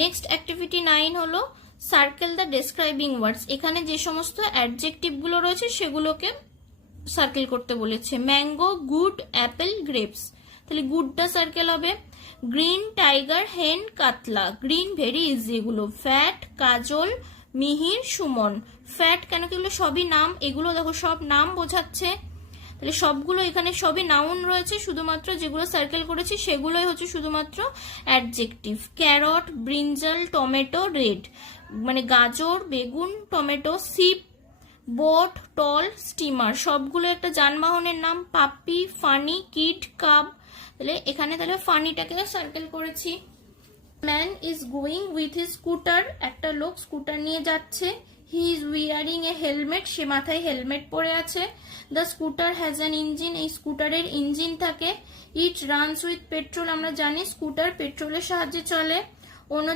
Next activity 9 হলো circle the describing ওয়ার্ডস। এখানে যে সমস্ত অ্যাডজেক্টিভগুলো রয়েছে সেগুলোকে সার্কেল করতে বলেছে। Mango, good, Apple, grapes. তাহলে গুডটা সার্কেল হবে। গ্রিন, টাইগার, হেন, কাতলা। গ্রিন ভেরি ইজি এগুলো। ফ্যাট, কাজল, মিহির, সুমন। ফ্যাট কেন কি এগুলো সবই নাম, এগুলো দেখো সব নাম বোঝাচ্ছে। তাহলে সবগুলো এখানে সবই নাউন রয়েছে, শুধুমাত্র যেগুলো সার্কেল করেছি সেগুলোই হচ্ছে শুধুমাত্র adjective. Carrot, brinjal, tomato, red মানে গাজর, বেগুন, টমেটো। শিপ, বোট, টল, স্টিমার সবগুলো একটা যানবাহনের নাম। Puppy, funny, kid, cub. তাহলে এখানে তাহলে ফানিটাকে সার্কেল করেছি। Man is going with his scooter, একটা লোক স্কুটার নিয়ে যাচ্ছে। He is wearing a helmet, সে মাথায় হেলমেট পরে আছে। The scooter has an engine, এই স্কুটারের ইঞ্জিন থাকে। ইট রানস উইথ পেট্রোল, আমরা জানি স্কুটার পেট্রোলের সাহায্যে চলে। অন্যদিকে